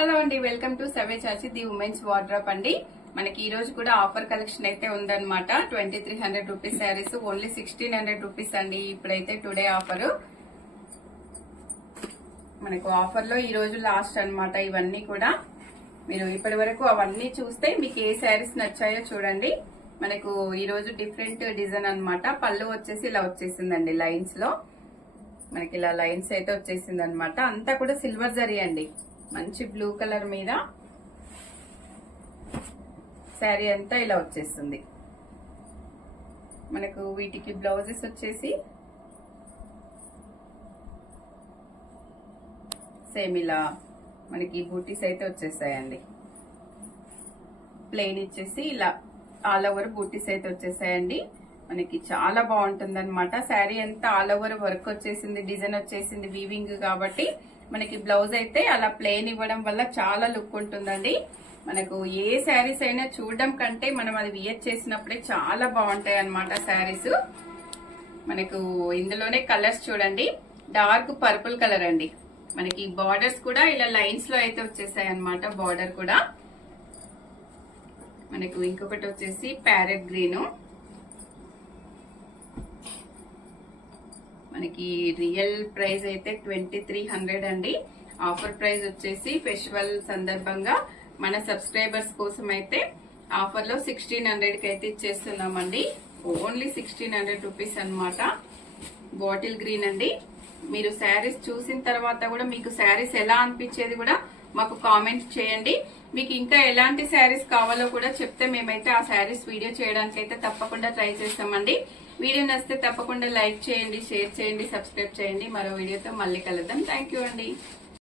Hello అండి, welcome to సవే చాచి the women's wardrobe అండి. మనకి ఈ రోజు కూడా ఆఫర్ కలెక్షన్ అయితే ఉందన్నమాట. 2300 రూపీస్ శారీస్ ఓన్లీ 1600 రూపీస్ అండి. ఇప్పుడైతే టుడే ఆఫర్ మనకు ఆఫర్ లో ఈ రోజు లాస్ట్ అన్నమాట. ఇవన్నీ కూడా మీరు ఇప్పటి వరకు అవన్నీ చూస్తే మీకు ఏ శారీస్ నచ్చాయో చూడండి. మనకు ఈ రోజు డిఫరెంట్ డిజైన్ అన్నమాట. పళ్ళు వచ్చేసి ఇలా వచ్చేసిందండి, లైన్స్ లో మనకి ఇలా లైన్స్ అయితే వచ్చేసింది అనమాట. అంతా కూడా సిల్వర్ జరీ అండి, మంచి బ్లూ కలర్ మీద శారీ అంతా ఇలా వచ్చేస్తుంది. మనకు వీటికి బ్లౌజెస్ వచ్చేసి సేమ్ ఇలా మనకి బూటీస్ అయితే వచ్చేసాయండి. ప్లెయిన్ ఇచ్చేసి ఇలా ఆల్ ఓవర్ బూటీస్ అయితే వచ్చేసాయండి. మనకి చాలా బాగుంటుంది అనమాట. శారీ అంతా ఆల్ ఓవర్ వర్క్ వచ్చేసింది, డిజైన్ వచ్చేసింది, వీవింగ్ కాబట్టి మనకి బ్లౌజ్ అయితే అలా ప్లెయిన్ ఇవ్వడం వల్ల చాలా లుక్ ఉంటుందండి. మనకు ఏ శారీస్ అయినా చూడడం కంటే మనం అది వియర్ చేసినప్పుడే చాలా బాగుంటాయి అన్నమాట శారీస్. మనకు ఇందులోనే కలర్స్ చూడండి, డార్క్ పర్పుల్ కలర్ అండి. మనకి బార్డర్స్ కూడా ఇలా లైన్స్ లో అయితే వచ్చేసాయి అన్నమాట. బార్డర్ కూడా మనకు ఇంకొకటి వచ్చేసి ప్యారెట్ గ్రీన్. మనకి రియల్ ప్రైస్ అయితే 2300 అండి. ఆఫర్ ప్రైస్ వచ్చేసి ఫెస్టివల్ సందర్భంగా మన సబ్స్క్రైబర్స్ కోసం అయితే ఆఫర్ లో 1600 కి అయితే ఇచ్చేస్తున్నామండి. ఓన్లీ 1600 రూపీస్ అనమాట. బాటిల్ గ్రీన్ అండి. మీరు శారీస్ చూసిన తర్వాత కూడా మీకు శారీస్ ఎలా అనిపించేది కూడా మాకు కామెంట్ చేయండి. మీకు ఇంకా ఎలాంటి శారీస్ కావాలో కూడా చెప్తే మేమైతే ఆ శారీస్ వీడియో చేయడానికి అయితే తప్పకుండా ట్రై చేస్తామండి. వీడియో నచ్చితే తప్పకుండా లైక్ చేయండి, షేర్ చేయండి, సబ్స్క్రైబ్ చేయండి. మరో వీడియోతో మళ్ళీ కలుద్దాం. థ్యాంక్ యూ అండి.